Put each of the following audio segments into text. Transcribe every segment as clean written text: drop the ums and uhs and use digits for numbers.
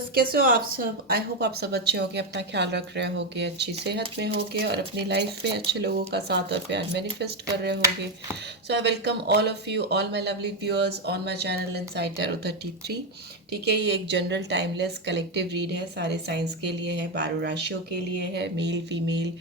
Viewers, कैसे हो आप सब? आई होप आप सब अच्छे होगे, अपना ख्याल रख रहे होगे, अच्छी सेहत में होगे और अपनी लाइफ में अच्छे लोगों का साथ और प्यार मैनिफेस्ट कर रहे होगे। So I welcome all of you, all my lovely viewers on my channel inside tarot 33। ठीक है, ये एक जनरल टाइमलेस कलेक्टिव रीड है, सारे साइंस के लिए है, 12 राशियों के लिए है, male female,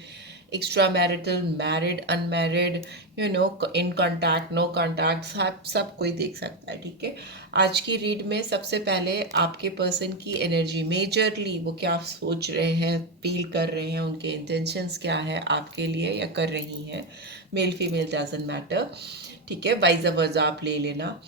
extra marital, married, unmarried, in contact, no contact, सब कोई देख सकता है। ठीक है, आज की रीड में सबसे पहले आपके पर्सन की एनर्जी, मेजरली वो क्या सोच रहे हैं, फील कर रहे हैं, उनके इंटेंशंस क्या है आपके लिए या कर रही हैं, मेल फीमेल डजंट मैटर। ठीक है, वाइज वर्जा आप ले लेना।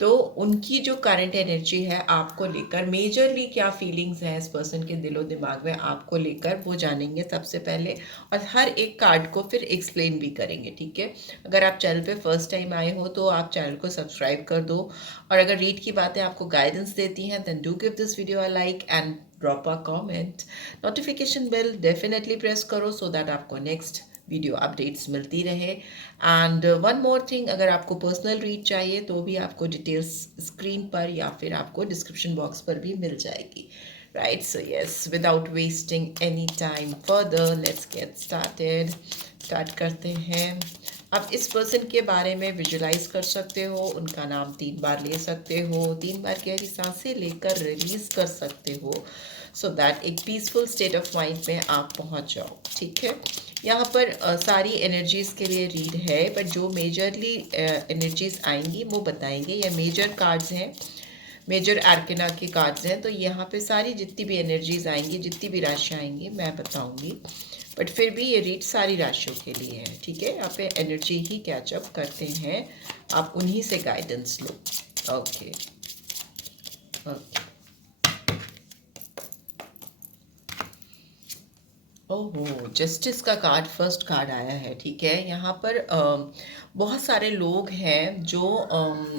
तो उनकी जो करंट एनर्जी है आपको लेकर, मेजरली क्या फीलिंग्स हैं इस पर्सन के दिलो दिमाग में आपको लेकर, वो जानेंगे सबसे पहले, और हर एक कार्ड को फिर एक्सप्लेन भी करेंगे। ठीक है, अगर आप चैनल पे फर्स्ट टाइम आए हो तो आप चैनल को सब्सक्राइब कर दो, और अगर रीड की बातें आपको गाइडेंस देती हैं then do give this video a like and drop a comment. Notification bell definitely press करो सो दैट आपको नेक्स्ट वीडियो अपडेट्स मिलती रहे। एंड वन मोर थिंग, अगर आपको पर्सनल रीड चाहिए तो भी आपको डिटेल्स स्क्रीन पर या फिर आपको डिस्क्रिप्शन बॉक्स पर भी मिल जाएगी। Right, so yes, without wasting any time further, let's get start करते हैं। आप इस पर्सन के बारे में विजुलाइज कर सकते हो, उनका नाम 3 बार ले सकते हो, 3 बार गहरी सांसें लेकर रिलीज कर सकते हो, सो दैट एक पीसफुल स्टेट ऑफ माइंड में आप पहुंच जाओ। ठीक है, यहाँ पर सारी एनर्जीज़ के लिए रीड है, बट जो मेजरली एनर्जीज आएंगी वो बताएंगे। ये मेजर कार्ड्स हैं, मेजर आर्केना के कार्ड्स हैं, तो यहाँ पे सारी जितनी भी एनर्जीज आएंगी, जितनी भी राशियाँ आएंगी मैं बताऊंगी, बट फिर भी ये रीड सारी राशियों के लिए है। ठीक है, यहाँ पे एनर्जी ही कैचअप करते हैं, आप उन्हीं से गाइडेंस लो। ओके ओके, ओहो, जस्टिस का कार्ड फर्स्ट कार्ड आया है। ठीक है, यहाँ पर बहुत सारे लोग हैं जो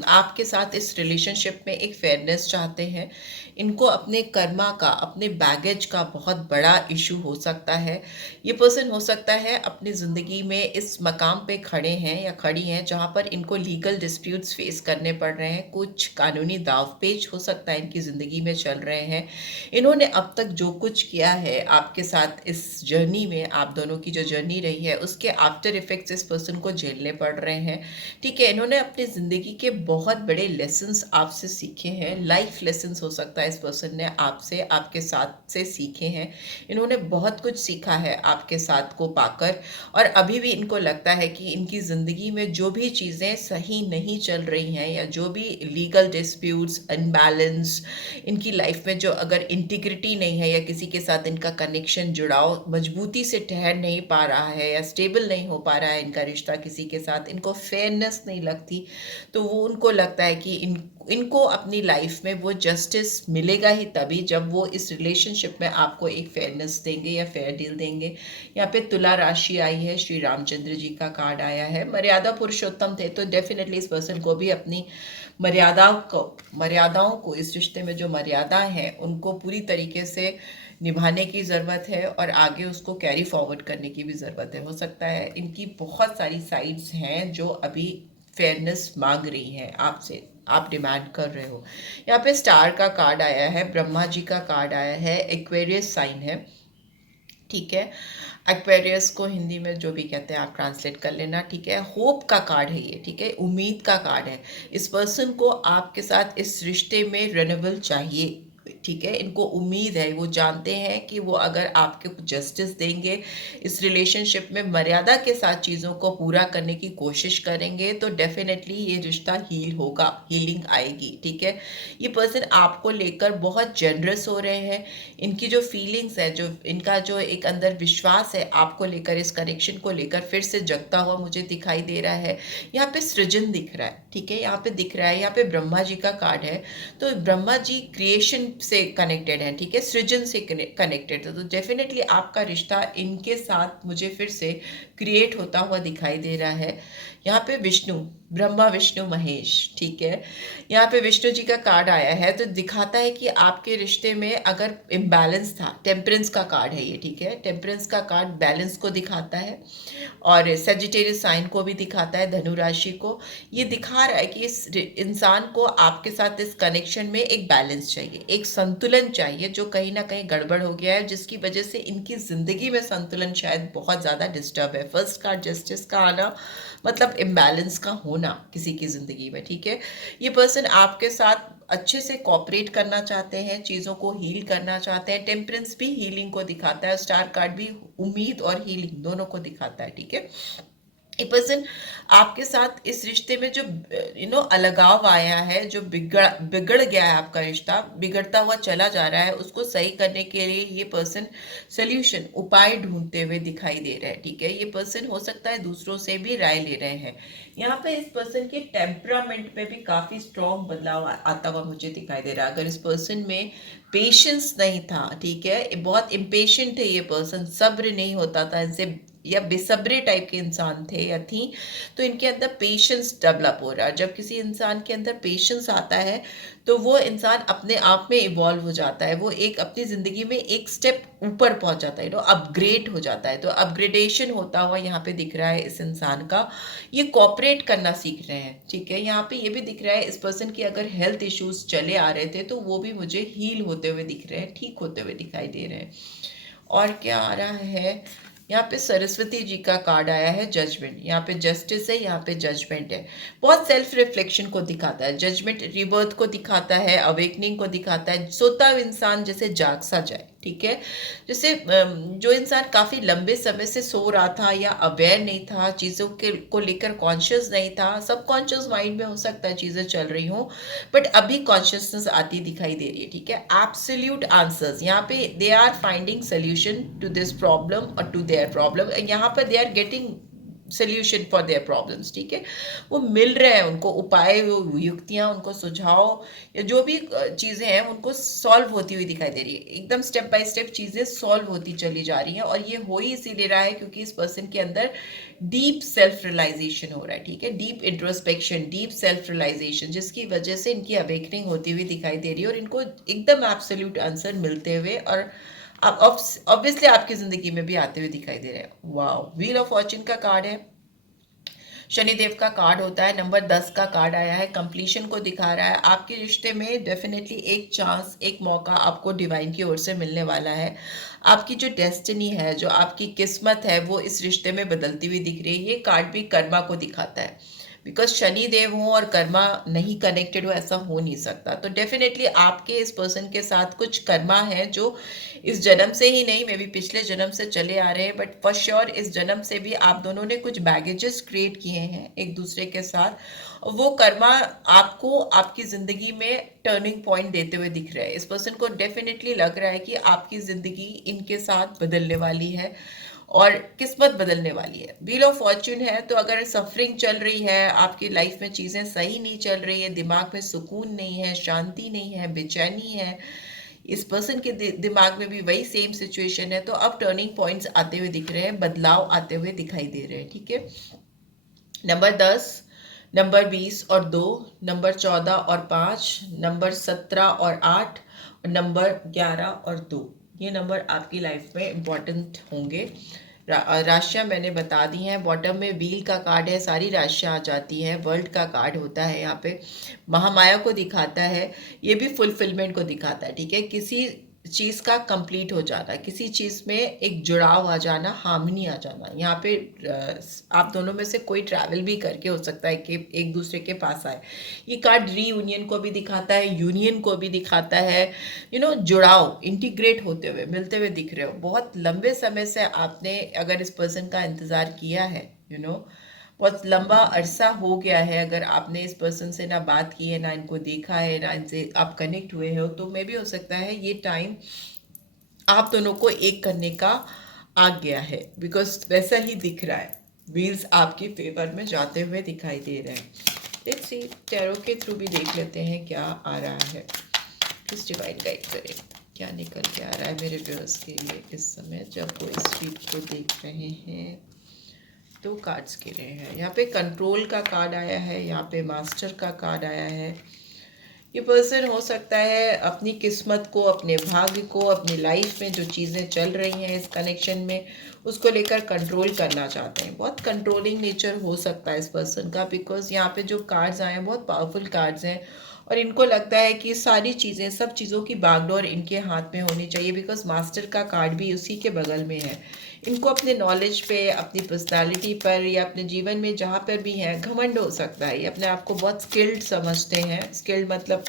आपके साथ इस रिलेशनशिप में एक फेयरनेस चाहते हैं। इनको अपने कर्मा का, अपने बैगेज का बहुत बड़ा इशू हो सकता है। ये पर्सन हो सकता है अपनी ज़िंदगी में इस मकाम पे खड़े हैं या खड़ी हैं जहाँ पर इनको लीगल डिस्प्यूट्स फेस करने पड़ रहे हैं, कुछ कानूनी दावपेच हो सकता है इनकी ज़िंदगी में चल रहे हैं। इन्होंने अब तक जो कुछ किया है आपके साथ इस जर्नी में, आप दोनों की जो जर्नी रही है उसके आफ्टर इफेक्ट्स इस पर्सन को झेलने पड़ रहे हैं। ठीक है, इन्होंने अपनी ज़िंदगी के बहुत बड़े लेसन्स आपसे सीखे हैं, लाइफ लेसन्स हो सकता है इस पर्सन ने आपसे, आपके साथ से सीखे हैं। इन्होंने बहुत कुछ सीखा है आपके साथ को पाकर, और अभी भी इनको लगता है कि इनकी ज़िंदगी में जो भी चीज़ें सही नहीं चल रही हैं या जो भी लीगल डिस्प्यूट्स, अनबैलेंस इनकी लाइफ में, जो अगर इंटीग्रिटी नहीं है या किसी के साथ इनका कनेक्शन, जुड़ाव मजबूती से ठहर नहीं पा रहा है या स्टेबल नहीं हो पा रहा है इनका रिश्ता किसी के साथ, इनको फेयरनेस नहीं लगती, तो वो उनको लगता है कि इनको अपनी लाइफ में वो जस्टिस मिलेगा ही तभी जब वो इस रिलेशनशिप में आपको एक फेयरनेस देंगे या फेयर डील देंगे। यहाँ पे तुला राशि आई है, श्री रामचंद्र जी का कार्ड आया है, मर्यादा पुरुषोत्तम थे, तो डेफिनेटली इस पर्सन को भी अपनी मर्यादाओं को, इस रिश्ते में जो मर्यादा है उनको पूरी तरीके से निभाने की ज़रूरत है और आगे उसको कैरी फॉरवर्ड करने की भी ज़रूरत है। हो सकता है इनकी बहुत सारी साइड्स हैं जो अभी फेयरनेस मांग रही हैं आपसे, आप डिमांड कर रहे हो। यहाँ पे स्टार का कार्ड आया है, ब्रह्मा जी का कार्ड आया है, एक्वेरियस साइन है। ठीक है, एक्वेरियस को हिंदी में जो भी कहते हैं आप ट्रांसलेट कर लेना। ठीक है, होप का कार्ड है ये। ठीक है, उम्मीद का कार्ड है। इस पर्सन को आपके साथ इस रिश्ते में रेन्यूअल चाहिए। ठीक है, इनको उम्मीद है, वो जानते हैं कि वो अगर आपके जस्टिस देंगे, इस रिलेशनशिप में मर्यादा के साथ चीज़ों को पूरा करने की कोशिश करेंगे तो डेफिनेटली ये रिश्ता हील होगा, हीलिंग आएगी। ठीक है, ये पर्सन आपको लेकर बहुत जेनरस हो रहे हैं। इनकी जो फीलिंग्स है, जो इनका जो एक अंदर विश्वास है आपको लेकर, इस कनेक्शन को लेकर फिर से जगता हुआ मुझे दिखाई दे रहा है। यहाँ पे सृजन दिख रहा है। ठीक है, यहाँ पे दिख रहा है, यहाँ पे ब्रह्मा जी का कार्ड है, तो ब्रह्मा जी क्रिएशन से कनेक्टेड है। ठीक है, सृजन से कनेक्टेड है, तो डेफिनेटली आपका रिश्ता इनके साथ मुझे फिर से क्रिएट होता हुआ दिखाई दे रहा है। यहाँ पे विष्णु, ब्रह्मा विष्णु महेश। ठीक है, यहाँ पे विष्णु जी का कार्ड आया है, तो दिखाता है कि आपके रिश्ते में अगर इम्बैलेंस था, टेम्परेंस का कार्ड है ये। ठीक है, टेम्परेंस का कार्ड बैलेंस को दिखाता है और सेजिटेरियस साइन को भी दिखाता है, धनु राशि को। ये दिखा रहा है कि इस इंसान को आपके साथ इस कनेक्शन में एक बैलेंस चाहिए, एक एक संतुलन चाहिए जो कहीं ना कहीं गड़बड़ हो गया है, जिसकी वजह से इनकी ज़िंदगी में संतुलन शायद बहुत ज़्यादा डिस्टर्ब है। फर्स्ट कार्ड जस्टिस का आना मतलब इम्बैलेंस का होना किसी की ज़िंदगी में, ठीक है। ये पर्सन आपके साथ अच्छे से कॉपरेट करना चाहते हैं, चीज़ों को हील करना चाहते हैं। टेम्परेंस भी हीलिंग को दिखाता है, स्टार कार्ड भी उम्मीद और हीलिंग दोनों को दिखाता है, ठीक है। ये पर्सन आपके साथ इस रिश्ते में जो अलगाव आया है, जो बिगड़ गया है, आपका रिश्ता बिगड़ता हुआ चला जा रहा है, उसको सही करने के लिए ये पर्सन सोल्यूशन उपाय ढूंढते हुए दिखाई दे रहा है, ठीक है। ये पर्सन हो सकता है दूसरों से भी राय ले रहे हैं। यहाँ पे इस पर्सन के टेम्परामेंट में भी काफी स्ट्रॉन्ग बदलाव आता हुआ मुझे दिखाई दे रहा है। अगर इस पर्सन में पेशेंस नहीं था, ठीक है, बहुत इम्पेशेंट है ये पर्सन, सब्र नहीं होता था इनसे, या बेसब्रे टाइप के इंसान थे या थी, तो इनके अंदर पेशेंस डेवलप हो रहा है। जब किसी इंसान के अंदर पेशेंस आता है तो वो इंसान अपने आप में इवॉल्व हो जाता है, वो एक अपनी ज़िंदगी में एक स्टेप ऊपर पहुंच जाता है, अपग्रेड हो जाता है। तो अपग्रेडेशन होता हुआ यहाँ पे दिख रहा है इस इंसान का। ये कॉपरेट करना सीख रहे हैं, ठीक है। यहाँ पे ये भी दिख रहा है इस पर्सन की अगर हेल्थ इश्यूज चले आ रहे थे तो वो भी मुझे हील होते हुए दिख रहे हैं, ठीक होते हुए दिखाई दे रहे हैं। और क्या आ रहा है, यहाँ पे सरस्वती जी का कार्ड आया है, जजमेंट। यहाँ पे जस्टिस है, यहाँ पे जजमेंट है। बहुत सेल्फ रिफ्लेक्शन को दिखाता है। जजमेंट रिबर्थ को दिखाता है, अवेकनिंग को दिखाता है। सोता हुआ इंसान जैसे जाग सा जाए, ठीक है। जैसे जो इंसान काफी लंबे समय से सो रहा था या अवेयर नहीं था, चीजों के को लेकर कॉन्शियस नहीं था, सबकॉन्शियस माइंड में हो सकता है चीजें चल रही हों, बट अभी कॉन्शियसनेस आती दिखाई दे रही है, ठीक है। एब्सोल्यूट आंसर्स, यहाँ पे they are finding solution to this problem और टू देयर प्रॉब्लम। यहाँ पर they are getting solution for their problems, ठीक है। वो मिल रहे हैं उनको उपाय, युक्तियां, उनको सुझाव या जो भी चीज़ें हैं उनको सॉल्व होती हुई दिखाई दे रही है। एकदम स्टेप बाय स्टेप चीज़ें सॉल्व होती चली जा रही हैं, और ये हो ही इसीलिए रहा है क्योंकि इस पर्सन के अंदर डीप सेल्फ रियलाइजेशन हो रहा है, ठीक है। Deep introspection, deep self realization, जिसकी वजह से इनकी अवेकनिंग होती हुई दिखाई दे रही है और इनको एकदम एब्सोल्यूट आंसर मिलते हुए और आप ऑब्वियसली आपकी जिंदगी में भी आते हुए दिखाई दे रहे हैं। वाओ, व्हील ऑफ फॉर्च्यून का कार्ड है, शनिदेव का कार्ड होता है, नंबर 10 का कार्ड आया है, कंप्लीशन को दिखा रहा है। आपके रिश्ते में डेफिनेटली एक चांस, एक मौका आपको डिवाइन की ओर से मिलने वाला है। आपकी जो डेस्टिनी है, जो आपकी किस्मत है, वो इस रिश्ते में बदलती हुई दिख रही है। ये कार्ड भी कर्मा को दिखाता है, बिकॉज शनि देव हो और कर्मा नहीं कनेक्टेड हो, ऐसा हो नहीं सकता। तो डेफिनेटली आपके इस पर्सन के साथ कुछ कर्मा है जो इस जन्म से ही नहीं, मे बी पिछले जन्म से चले आ रहे हैं, बट फॉर श्योर इस जन्म से भी आप दोनों ने कुछ बैगेजेस क्रिएट किए हैं एक दूसरे के साथ। वो कर्मा आपको आपकी जिंदगी में टर्निंग पॉइंट देते हुए दिख रहा है। इस पर्सन को डेफिनेटली लग रहा है कि आपकी जिंदगी इनके साथ बदलने वाली है और किस्मत बदलने वाली है। व्हील ऑफ फॉर्च्यून है, तो अगर सफरिंग चल रही है, आपकी लाइफ में चीजें सही नहीं चल रही है, दिमाग में सुकून नहीं है, शांति नहीं है, बेचैनी है, इस पर्सन के दिमाग में भी वही सेम सिचुएशन है, तो अब टर्निंग पॉइंट्स आते हुए दिख रहे हैं, बदलाव आते हुए दिखाई दे रहे हैं, ठीक है। नंबर 10, नंबर 20 और 2, नंबर 14 और 5, नंबर 17 और 8, नंबर 11 और 2, ये नंबर आपकी लाइफ में इंपॉर्टेंट होंगे। राशियां मैंने बता दी हैं। बॉटम में व्हील का कार्ड है, सारी राशियां आ जाती हैं। वर्ल्ड का कार्ड होता है, यहाँ पे महामाया को दिखाता है, ये भी फुलफिलमेंट को दिखाता है, ठीक है। किसी चीज़ का कंप्लीट हो जाना, किसी चीज़ में एक जुड़ाव आ जाना, हार्मनी आ जाना। यहाँ पे आप दोनों में से कोई ट्रैवल भी करके हो सकता है कि एक दूसरे के पास आए। ये कार्ड रीयूनियन को भी दिखाता है, यूनियन को भी दिखाता है, जुड़ाव, इंटीग्रेट होते हुए, मिलते हुए दिख रहे हो। बहुत लंबे समय से आपने अगर इस पर्सन का इंतज़ार किया है, बहुत लंबा अरसा हो गया है, अगर आपने इस पर्सन से ना बात की है, ना इनको देखा है, ना इनसे आप कनेक्ट हुए हो, तो मे भी हो सकता है ये टाइम आप दोनों को एक करने का आ गया है, बिकॉज वैसा ही दिख रहा है। व्हील्स आपके फेवर में जाते हुए दिखाई दे रहे हैं। लेट्स सी, टैरो के थ्रू भी देख लेते हैं क्या आ रहा है। प्लीज डिवाइन गाइड करें, क्या निकल के आ रहा है मेरे व्यूअर्स के लिए इस समय जब वो इस वीडियो को देख रहे हैं। 2 कार्ड्स गिरे हैं, यहाँ पे कंट्रोल का कार्ड आया है, यहाँ पे मास्टर का कार्ड आया है। ये पर्सन हो सकता है अपनी किस्मत को, अपने भाग्य को, अपनी लाइफ में जो चीज़ें चल रही हैं इस कनेक्शन में, उसको लेकर कंट्रोल करना चाहते हैं। बहुत कंट्रोलिंग नेचर हो सकता है इस पर्सन का, बिकॉज यहाँ पे जो कार्ड्स आए हैं बहुत पावरफुल कार्ड्स हैं, और इनको लगता है कि सारी चीज़ें, सब चीज़ों की बागडोर इनके हाथ में होनी चाहिए, बिकॉज मास्टर का कार्ड भी उसी के बगल में है। इनको अपने नॉलेज पे, अपनी पर्सनालिटी पर या अपने जीवन में जहाँ पर भी है घमंड हो सकता है। ये अपने आप को बहुत स्किल्ड समझते हैं। स्किल्ड मतलब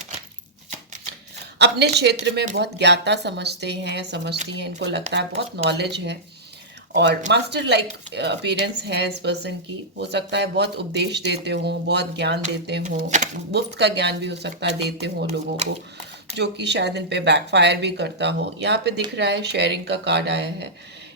अपने क्षेत्र में बहुत ज्ञाता समझते हैं, समझती हैं। इनको लगता है बहुत नॉलेज है और मास्टर लाइक अपीयरेंस है इस पर्सन की। हो सकता है बहुत उपदेश देते हों, बहुत ज्ञान देते हों, मुफ्त का ज्ञान भी हो सकता है देते हों लोगों को, जो कि शायद इन पे बैकफायर भी करता हो। यहाँ पे दिख रहा है शेयरिंग का कार्ड आया है।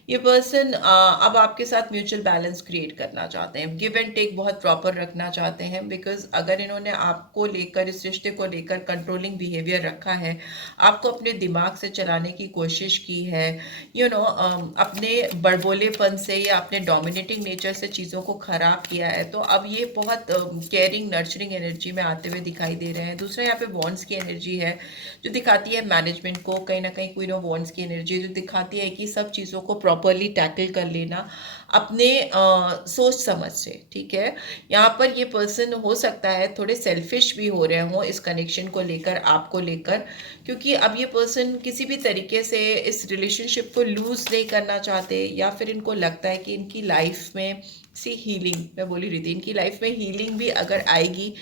ये पर्सन अब आपके साथ म्यूचुअल बैलेंस क्रिएट करना चाहते हैं, गिव एंड टेक बहुत प्रॉपर रखना चाहते हैं। बिकॉज अगर इन्होंने आपको लेकर, इस रिश्ते को लेकर कंट्रोलिंग बिहेवियर रखा है, आपको अपने दिमाग से चलाने की कोशिश की है, अपने बड़बोलेपन से या अपने डोमिनेटिंग नेचर से चीज़ों को ख़राब किया है, तो अब ये बहुत केयरिंग नर्चरिंग एनर्जी में आते हुए दिखाई दे रहे हैं। दूसरा यहाँ पे वॉन्ड्स की एनर्जी है जो दिखाती है मैनेजमेंट को, कहीं ना कहीं क्वीन ऑफ वॉन्ड्स की एनर्जी जो दिखाती है कि सब चीज़ों को प्रॉपरली टैकल कर लेना अपने सोच समझ से, ठीक है। यहाँ पर ये पर्सन हो सकता है थोड़े सेल्फिश भी हो रहे हों इस कनेक्शन को लेकर, आपको लेकर, क्योंकि अब ये पर्सन किसी भी तरीके से इस रिलेशनशिप को लूज नहीं करना चाहते, या फिर इनको लगता है कि इनकी लाइफ में हीलिंग, मैं बोली रही थी, इनकी लाइफ में हीलिंग भी अगर आएगी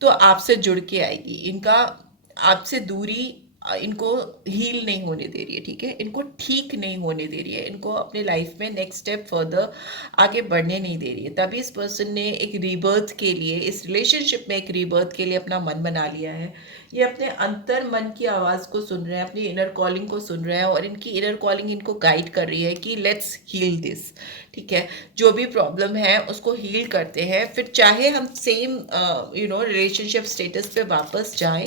तो आपसे जुड़ के आएगी। इनका आपसे दूरी इनको हील नहीं होने दे रही है, ठीक है, इनको ठीक नहीं होने दे रही है, इनको अपने लाइफ में नेक्स्ट स्टेप फर्दर आगे बढ़ने नहीं दे रही है। तभी इस पर्सन ने एक रीबर्थ के लिए, इस रिलेशनशिप में एक रीबर्थ के लिए अपना मन बना लिया है। ये अपने अंतर मन की आवाज़ को सुन रहे हैं, अपनी इनर कॉलिंग को सुन रहे हैं, और इनकी इनर कॉलिंग इनको गाइड कर रही है कि लेट्स हील दिस, ठीक है। जो भी प्रॉब्लम है उसको हील करते हैं, फिर चाहे हम सेम रिलेशनशिप स्टेटस पे वापस जाएं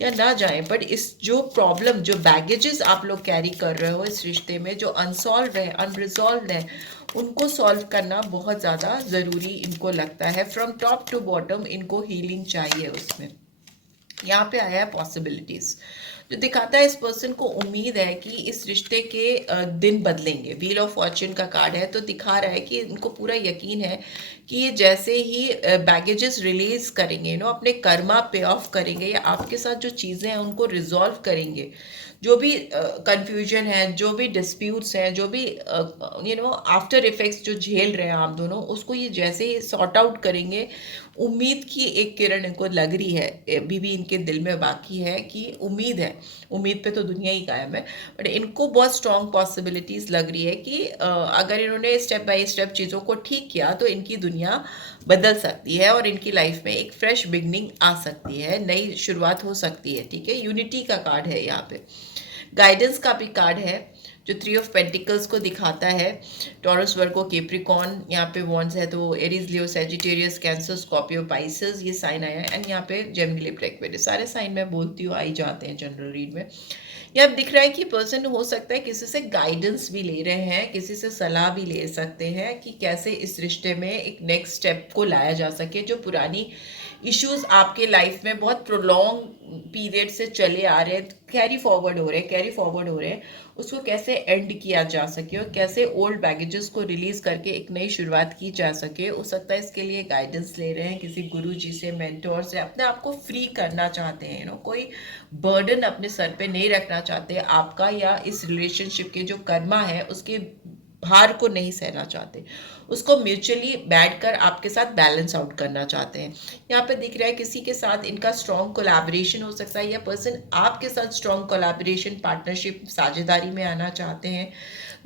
या ना जाएं, बट इस जो प्रॉब्लम, जो बैगेजेस आप लोग कैरी कर रहे हो इस रिश्ते में, जो अनसॉल्व है, अनरिजॉल्व है, उनको सॉल्व करना बहुत ज़्यादा ज़रूरी इनको लगता है। फ्रॉम टॉप टू बॉटम इनको हीलिंग चाहिए उसमें। यहाँ पे आया है पॉसिबिलिटीज, जो दिखाता है इस पर्सन को उम्मीद है कि इस रिश्ते के दिन बदलेंगे। व्हील ऑफ फॉर्च्यून का कार्ड है, तो दिखा रहा है कि इनको पूरा यकीन है कि ये जैसे ही बैगेजेस रिलीज करेंगे, अपने कर्मा पे ऑफ करेंगे, या आपके साथ जो चीज़ें हैं उनको रिजॉल्व करेंगे, जो भी कंफ्यूजन है, जो भी डिस्प्यूट्स हैं, जो भी आफ्टर इफेक्ट्स जो झेल रहे हैं आप दोनों, उसको ये जैसे ही सॉर्ट आउट करेंगे, उम्मीद की एक किरण इनको लग रही है, अभी भी इनके दिल में बाकी है कि उम्मीद है। उम्मीद पे तो दुनिया ही कायम है, बट इनको बहुत स्ट्रॉन्ग पॉसिबिलिटीज़ लग रही है कि अगर इन्होंने स्टेप बाय स्टेप चीज़ों को ठीक किया तो इनकी दुनिया बदल सकती है और इनकी लाइफ में एक फ्रेश बिगनिंग आ सकती है, नई शुरुआत हो सकती है, ठीक है। यूनिटी का कार्ड है यहाँ पे। गाइडेंस का भी कार्ड है जो 3 ऑफ पेंटिकल्स को दिखाता है। टॉरस, वर्गो, केप्रिकॉन, यहाँ पे वॉन्ड्स है, तो एरीज, लियो, सेजिटेरियस, कैंसर, स्कॉर्पियो, पाइसेस, ये साइन आया है। एंड यहाँ पे जेमिनी, लिब्रा, एक्वेरियस, सारे साइन मैं बोलती हूँ, आई जाते हैं जनरल रीड में। यहाँ दिख रहा है कि पर्सन हो सकता है किसी से गाइडेंस भी ले रहे हैं, किसी से सलाह भी ले सकते हैं कि कैसे इस रिश्ते में एक नेक्स्ट स्टेप को लाया जा सके। जो पुरानी इश्यूज आपके लाइफ में बहुत प्रोलॉन्ग पीरियड से चले आ रहे हैं, कैरी फॉरवर्ड हो रहे हैं, उसको कैसे एंड किया जा सके और कैसे ओल्ड बैगेजेस को रिलीज करके एक नई शुरुआत की जा सके। हो सकता है इसके लिए गाइडेंस ले रहे हैं किसी गुरु जी से, मेंटोर से, अपने आप को फ्री करना चाहते हैं, कोई बर्डन अपने सर पे नहीं रखना चाहते आपका, या इस रिलेशनशिप के जो कर्मा है उसके भार को नहीं सहना चाहते, उसको म्यूचुअली बैठकर आपके साथ बैलेंस आउट करना चाहते हैं। यहाँ पे दिख रहा है किसी के साथ इनका स्ट्रॉन्ग कोलैबोरेशन हो सकता है, या पर्सन आपके साथ स्ट्रॉन्ग कोलैबोरेशन, पार्टनरशिप, साझेदारी में आना चाहते हैं।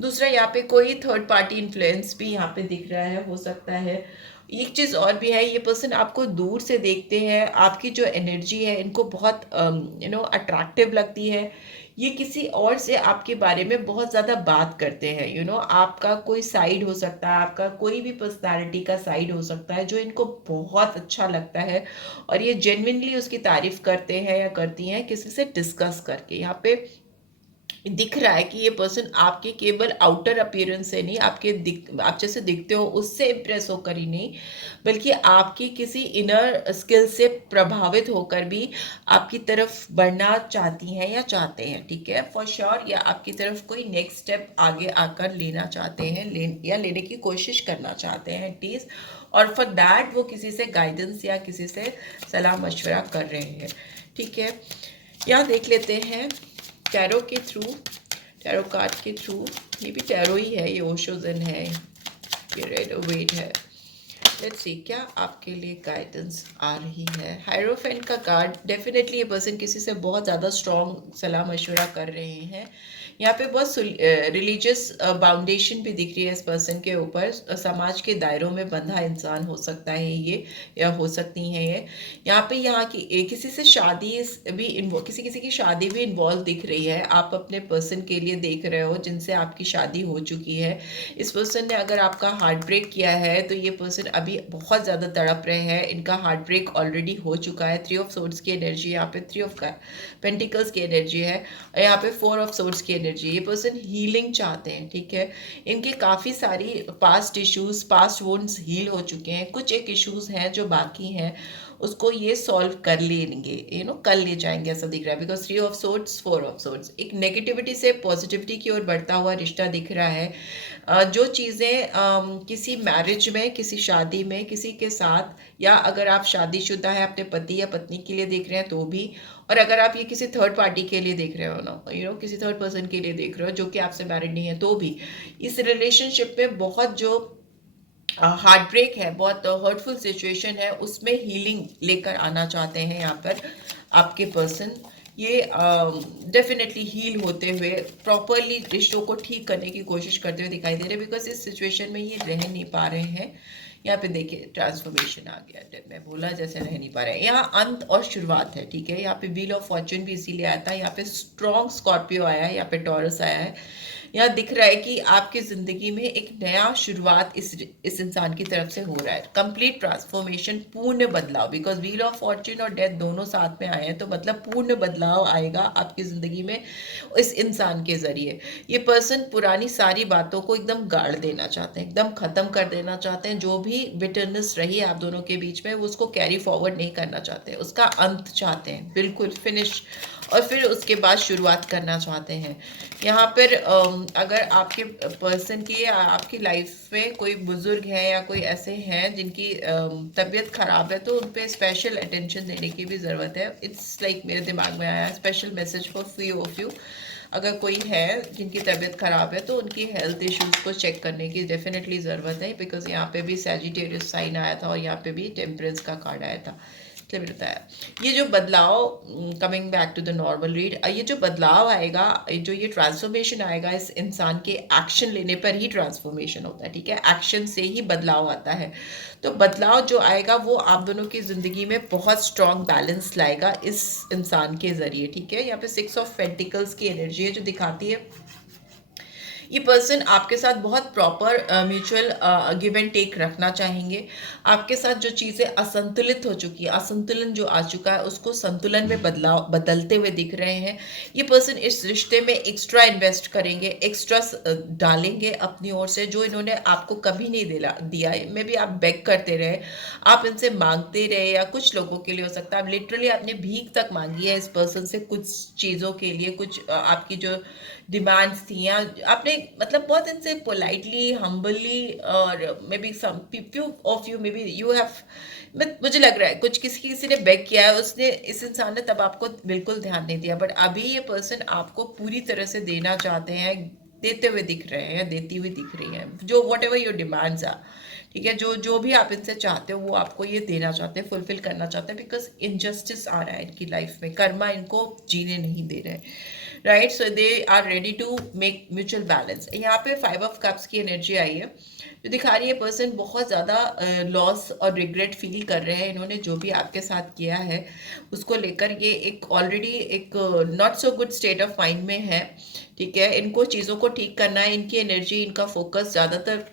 दूसरा, यहाँ पे कोई थर्ड पार्टी इन्फ्लुएंस भी यहाँ पे दिख रहा है, हो सकता है। एक चीज़ और भी है, ये पर्सन आपको दूर से देखते हैं, आपकी जो एनर्जी है इनको बहुत अट्रैक्टिव लगती है। ये किसी और से आपके बारे में बहुत ज़्यादा बात करते हैं, आपका कोई साइड हो सकता है, आपका कोई भी पर्सनालिटी का साइड हो सकता है जो इनको बहुत अच्छा लगता है, और ये जेन्युइनली उसकी तारीफ करते हैं या करती हैं किसी से डिस्कस करके। यहाँ पे दिख रहा है कि ये पर्सन आपके केवल आउटर अपीयरेंस से नहीं, आप जैसे दिखते हो उससे इम्प्रेस होकर ही नहीं, बल्कि आपकी किसी इनर स्किल से प्रभावित होकर भी आपकी तरफ बढ़ना चाहती हैं या चाहते हैं, ठीक है, फॉर श्योर। या आपकी तरफ कोई नेक्स्ट स्टेप आगे आकर लेना चाहते हैं, या लेने की कोशिश करना चाहते हैं एटलीस्ट, और फॉर दैट वो किसी से गाइडेंस या किसी से सलाह मशवरा कर रहे हैं, ठीक है। यहाँ देख लेते हैं टैरो के थ्रू, टैरो कार्ड के थ्रू, ये भी टैरो ही है, ये ओशोजन है, ये रेड वेट है। लेट्स सी क्या आपके लिए गाइडेंस आ रही है। हायरोफेंट का कार्ड, डेफिनेटली ये पर्सन किसी से बहुत ज़्यादा स्ट्रॉन्ग सलाह मशवरा कर रहे हैं। यहाँ पे बहुत रिलीजियस बाउंडेशन भी दिख रही है इस पर्सन के ऊपर। समाज के दायरों में बंधा इंसान हो सकता है ये, या हो सकती है ये। यहाँ पे यहाँ की किसी से शादी भी किसी किसी की शादी भी इन्वॉल्व दिख रही है। आप अपने पर्सन के लिए देख रहे हो जिनसे आपकी शादी हो चुकी है। इस पर्सन ने अगर आपका हार्ट ब्रेक किया है तो ये पर्सन अभी बहुत ज़्यादा तड़प रहे हैं। इनका हार्ट ब्रेक ऑलरेडी हो चुका है। 3 ऑफ सोर्ड्स की एनर्जी, यहाँ पे 3 ऑफ पेंटिकल्स की एनर्जी है, और यहाँ पे 4 ऑफ सोर्ड्स की एनर्जी। ये पर्सन हीलिंग चाहते हैं, ठीक है। इनके काफ़ी सारी past issues, past wounds heal हो चुके हैं। कुछ एक इश्यूज हैं जो बाकी हैं, उसको ये सॉल्व कर लेंगे, कर ले जाएंगे, ऐसा दिख रहा है। Because 3 of swords, 4 of swords, एक नेगेटिविटी से पॉजिटिविटी की ओर बढ़ता हुआ रिश्ता दिख रहा है। जो चीज़ें किसी मैरिज में, किसी शादी में, किसी के साथ, या अगर आप शादीशुदा है अपने पति या पत्नी के लिए देख रहे हैं तो भी, और अगर आप ये किसी थर्ड पार्टी के लिए देख रहे हो ना, किसी थर्ड पर्सन के लिए देख रहे हो जो कि आपसे मैरिड नहीं है तो भी, इस रिलेशनशिप में बहुत जो हार्ट ब्रेक है, बहुत हर्टफुल सिचुएशन है, उसमें हीलिंग लेकर आना चाहते हैं यहाँ पर आपके पर्सन। ये डेफिनेटली हील होते हुए, प्रॉपरली रिश्तों को ठीक करने की कोशिश करते हुए दिखाई दे रहे हैं। बिकॉज इस सिचुएशन में ये रह नहीं पा रहे हैं। यहाँ पे देखिए ट्रांसफॉर्मेशन आ गया, मैं बोला जैसे रह नहीं पा रहे हैं। यहाँ अंत और शुरुआत है, ठीक है। यहाँ पे व्हील ऑफ फॉर्च्यून भी इसीलिए आया था। यहाँ पे स्ट्रॉन्ग स्कॉर्पियो आया है, यहाँ पे टॉरस आया है। यहाँ दिख रहा है कि आपकी जिंदगी में एक नया शुरुआत इस इंसान की तरफ से हो रहा है। कंप्लीट ट्रांसफॉर्मेशन, पूर्ण बदलाव। बिकॉज व्हील ऑफ फॉर्च्यून और डेथ दोनों साथ में आए हैं, तो मतलब पूर्ण बदलाव आएगा आपकी जिंदगी में इस इंसान के जरिए। ये पर्सन पुरानी सारी बातों को एकदम गाड़ देना चाहते हैं, एकदम खत्म कर देना चाहते हैं। जो भी बिटरनेस रही है आप दोनों के बीच में, वो उसको कैरी फॉरवर्ड नहीं करना चाहते, उसका अंत चाहते हैं, बिल्कुल फिनिश, और फिर उसके बाद शुरुआत करना चाहते हैं। यहाँ पर अगर आपके पर्सन की, आपकी लाइफ में कोई बुजुर्ग है या कोई ऐसे हैं जिनकी तबीयत खराब है, तो उन पर स्पेशल अटेंशन देने की भी ज़रूरत है। इट्स लाइक मेरे दिमाग में आया special message for few of you. अगर कोई है जिनकी तबीयत खराब है तो उनकी हेल्थ इश्यूज को चेक करने की डेफिनेटली ज़रूरत है। बिकॉज यहाँ पे भी सैजिटेरियस साइन आया था और यहाँ पे भी टेम्परेंस का कार्ड आया था, इसलिए मैंने बताया। ये जो बदलाव, coming back to the normal read, ये जो बदलाव आएगा, जो ये ट्रांसफॉर्मेशन आएगा, इस इंसान के एक्शन लेने पर ही ट्रांसफॉर्मेशन होता है, ठीक है। एक्शन से ही बदलाव आता है। तो बदलाव जो आएगा वो आप दोनों की ज़िंदगी में बहुत स्ट्रॉन्ग बैलेंस लाएगा इस इंसान के ज़रिए, ठीक है। यहाँ पे 6 ऑफ पेंटिकल्स की एनर्जी है जो दिखाती है ये पर्सन आपके साथ बहुत proper mutual give and take रखना चाहेंगे। आपके साथ जो चीज़ें असंतुलित हो चुकी है, असंतुलन जो आ चुका है, उसको संतुलन में बदलते हुए दिख रहे हैं। ये पर्सन इस रिश्ते में एक्स्ट्रा इन्वेस्ट करेंगे, एक्स्ट्रा डालेंगे अपनी ओर से, जो इन्होंने आपको कभी नहीं दिया है। मे बी आप बेग करते रहे, आप इनसे मांगते रहे, या कुछ लोगों के लिए हो सकता है आप लिटरली आपने भीख तक मांगी है इस पर्सन से कुछ चीज़ों के लिए, कुछ आपकी जो डिमांड्स थी, या आपने मतलब बहुत इनसे पोलाइटली, हम्बली, और maybe some few of you, maybe you have, मुझे लग रहा है कुछ किसी ने बेग किया है, उसने, इस इंसान ने तब आपको बिल्कुल ध्यान नहीं दिया। बट अभी ये पर्सन आपको पूरी तरह से देना चाहते हैं, देते हुए दिख रहे हैं, देती हुई दिख रही हैं, जो whatever your demands are, ठीक है। जो भी आप इनसे चाहते हो वो आपको ये देना चाहते हैं, फुलफिल करना चाहते हैं। बिकॉज इनजस्टिस आ रहा है इनकी लाइफ में, कर्मा इनको जीने नहीं दे रहे, right. So they are ready to make mutual balance. यहाँ पे 5 ऑफ कप्स की एनर्जी आई है जो दिखा रही है पर्सन बहुत ज़्यादा लॉस और रिग्रेट फील कर रहे हैं। इन्होंने जो भी आपके साथ किया है उसको लेकर ये एक ऑलरेडी एक not so good state of mind में है, ठीक है। इनको चीज़ों को ठीक करना है, इनकी एनर्जी, इनका फोकस ज़्यादातर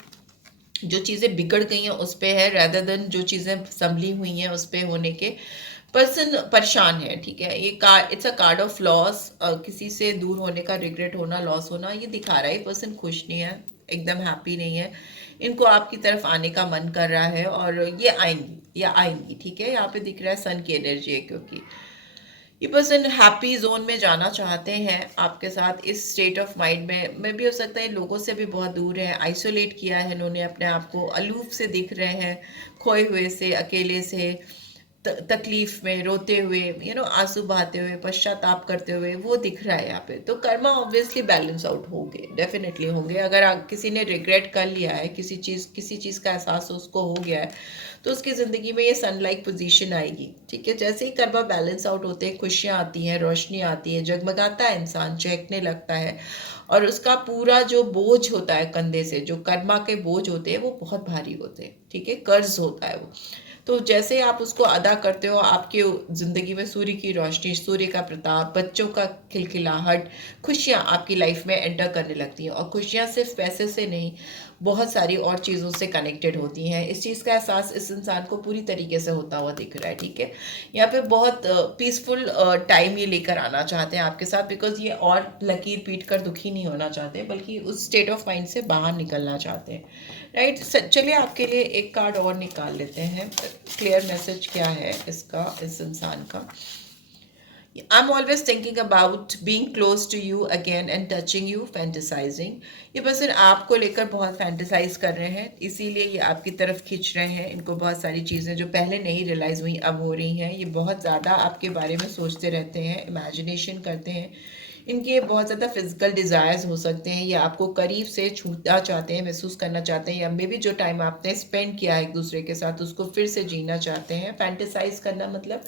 जो चीज़ें बिगड़ गई हैं उस पर है, रैदर देन जो चीज़ें संभली हुई हैं उस पर होने के। पर्सन परेशान है, ठीक है। ये card, it's a card of loss, किसी से दूर होने का, रिग्रेट होना, लॉस होना, ये दिखा रहा है। पर्सन खुश नहीं है, एकदम हैप्पी नहीं है। इनको आपकी तरफ आने का मन कर रहा है और ये आएंगी या आएंगी, ठीक है। यहाँ पे दिख रहा है सन की एनर्जी है, क्योंकि ये पर्सन हैप्पी जोन में जाना चाहते हैं आपके साथ इस स्टेट ऑफ माइंड में भी हो सकता है लोगों से भी बहुत दूर है, आइसोलेट किया है इन्होंने अपने आप को, अलूफ से दिख रहे हैं, खोए हुए से, अकेले से, तकलीफ में रोते हुए, आंसू बहाते हुए, पश्चाताप करते हुए, वो दिख रहा है यहाँ पे। तो कर्मा ऑब्वियसली बैलेंस आउट होंगे, डेफिनेटली होंगे। अगर किसी ने रिग्रेट कर लिया है, किसी चीज़ का एहसास उसको हो गया है, तो उसकी ज़िंदगी में ये सनलाइट पोजीशन आएगी, ठीक है। जैसे ही कर्मा बैलेंस आउट होते हैं, खुशियाँ आती हैं, रोशनी आती है, जगमगाता है इंसान, चहकने लगता है, और उसका पूरा जो बोझ होता है कंधे से, जो कर्मा के बोझ होते हैं, वो बहुत भारी होते हैं, ठीक है, कर्ज होता है वो। तो जैसे आप उसको अदा करते हो, आपकी ज़िंदगी में सूर्य की रोशनी, सूर्य का प्रताप, बच्चों का खिलखिलाहट, खुशियाँ आपकी लाइफ में एंटर करने लगती हैं। और खुशियाँ सिर्फ पैसे से नहीं, बहुत सारी और चीज़ों से कनेक्टेड होती हैं। इस चीज़ का एहसास इस इंसान को पूरी तरीके से होता हुआ दिख रहा है, ठीक है। यहाँ पे बहुत पीसफुल टाइम ये लेकर आना चाहते हैं आपके साथ, बिकॉज ये और लकीर पीट कर दुखी नहीं होना चाहते, बल्कि उस स्टेट ऑफ माइंड से बाहर निकलना चाहते हैं, राइट। चलिए आपके लिए एक कार्ड और निकाल लेते हैं, क्लियर मैसेज क्या है इसका, इस इंसान का। I'm always thinking about being close to you again and touching you, fantasizing. ये पर्सन आपको लेकर बहुत फैंटिसाइज कर रहे हैं, इसीलिए ये आपकी तरफ खींच रहे हैं। इनको बहुत सारी चीज़ें जो पहले नहीं रियलाइज़ हुई अब हो रही हैं। ये बहुत ज़्यादा आपके बारे में सोचते रहते हैं, इमेजिनेशन करते हैं। इनके बहुत ज़्यादा फिजिकल डिज़ायर्स हो सकते हैं, या आपको करीब से छूना चाहते हैं, महसूस करना चाहते हैं, या मे बी जो टाइम आपने स्पेंड किया है एक दूसरे के साथ उसको फिर से जीना चाहते हैं। फैंटिसाइज करना मतलब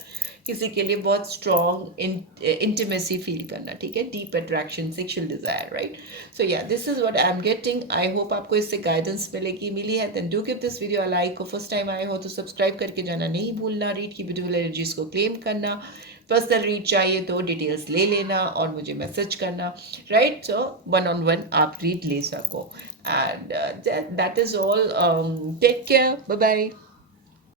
किसी के लिए बहुत स्ट्रॉन्ग इंटीमेसी फील करना, ठीक है, deep attraction, sexual desire, right. So yeah this is what I am getting. I hope आपको इससे गाइडेंस मिली है। Then do give this video a like. First time आए हो तो सब्सक्राइब करके जाना नहीं भूलना। रीड की ब्यूटीफुल एनर्जीज को क्लेम करना। पर्सनल रीड चाहिए तो डिटेल्स ले लेना और मुझे मैसेज करना, राइट। सो 1-on-1 आप रीड ले सको। And that is all. Take care, bye bye.